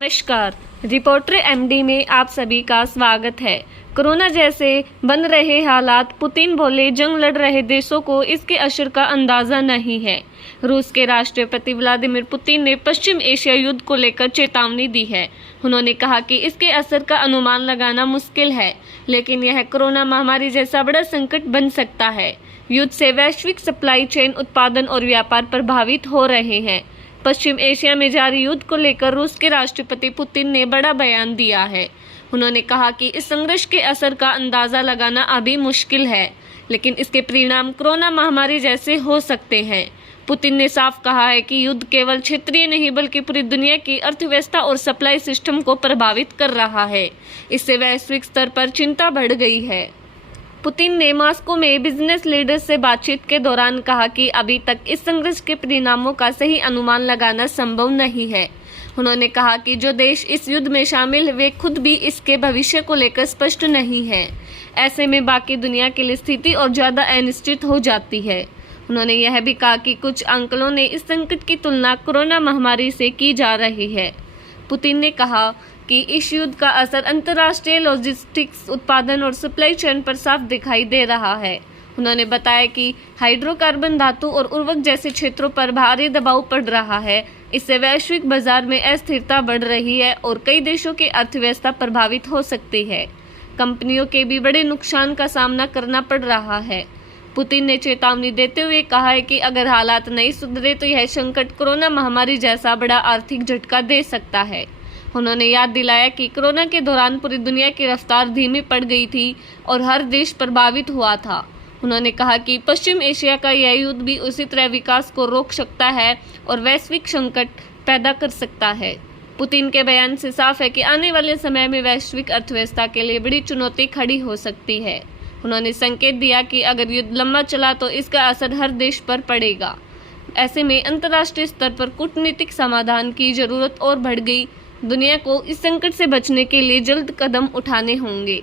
नमस्कार, reporter MD में आप सभी का स्वागत है। कोरोना जैसे बन रहे हालात, पुतिन बोले जंग लड़ रहे देशों को इसके असर का अंदाजा नहीं है। रूस के राष्ट्रपति व्लादिमीर पुतिन ने पश्चिम एशिया युद्ध को लेकर चेतावनी दी है। उन्होंने कहा कि इसके असर का अनुमान लगाना मुश्किल है, लेकिन यह कोरोना महामारी जैसा बड़ा संकट बन सकता है। युद्ध से वैश्विक सप्लाई चेन, उत्पादन और व्यापार प्रभावित हो रहे हैं। पश्चिम एशिया में जारी युद्ध को लेकर रूस के राष्ट्रपति पुतिन ने बड़ा बयान दिया है। उन्होंने कहा कि इस संघर्ष के असर का अंदाजा लगाना अभी मुश्किल है, लेकिन इसके परिणाम कोरोना महामारी जैसे हो सकते हैं। पुतिन ने साफ कहा है कि युद्ध केवल क्षेत्रीय नहीं बल्कि पूरी दुनिया की अर्थव्यवस्था और सप्लाई सिस्टम को प्रभावित कर रहा है। इससे वैश्विक स्तर पर चिंता बढ़ गई है। पुतिन ने मॉस्को में बिजनेस लीडर्स से बातचीत के दौरान कहा कि अभी तक इस संघर्ष के परिणामों का सही अनुमान लगाना संभव नहीं है। उन्होंने कहा कि जो देश इस युद्ध में शामिल वे खुद भी इसके भविष्य को लेकर स्पष्ट नहीं है। ऐसे में बाकी दुनिया के लिए स्थिति और ज़्यादा अनिश्चित हो जाती है। उन्होंने यह भी कहा कि कुछ आंकड़ों ने इस संकट की तुलना कोरोना महामारी से की जा रही है। पुतिन ने कहा कि इस युद्ध का असर अंतर्राष्ट्रीय लॉजिस्टिक्स, उत्पादन और सप्लाई चेन पर साफ दिखाई दे रहा है। उन्होंने बताया कि हाइड्रोकार्बन, धातु और उर्वरक जैसे क्षेत्रों पर भारी दबाव पड़ रहा है। इससे वैश्विक बाजार में अस्थिरता बढ़ रही है और कई देशों की अर्थव्यवस्था प्रभावित हो सकती है। कंपनियों के भी बड़े नुकसान का सामना करना पड़ रहा है। पुतिन ने चेतावनी देते हुए कहा है कि अगर हालात नहीं सुधरे तो यह संकट कोरोना महामारी जैसा बड़ा आर्थिक झटका दे सकता है। उन्होंने याद दिलाया कि कोरोना के दौरान पूरी दुनिया की रफ्तार धीमी पड़ गई थी और हर देश प्रभावित हुआ था। उन्होंने कहा कि पश्चिम एशिया का यह युद्ध भी उसी तरह विकास को रोक सकता है और वैश्विक संकट पैदा कर सकता है। पुतिन के बयान से साफ है कि आने वाले समय में वैश्विक अर्थव्यवस्था के लिए बड़ी चुनौती खड़ी हो सकती है। उन्होंने संकेत दिया कि अगर युद्ध लंबा चला तो इसका असर हर देश पर पड़ेगा। ऐसे में अंतर्राष्ट्रीय स्तर पर कूटनीतिक समाधान की जरूरत और बढ़ गई। दुनिया को इस संकट से बचने के लिए जल्द कदम उठाने होंगे।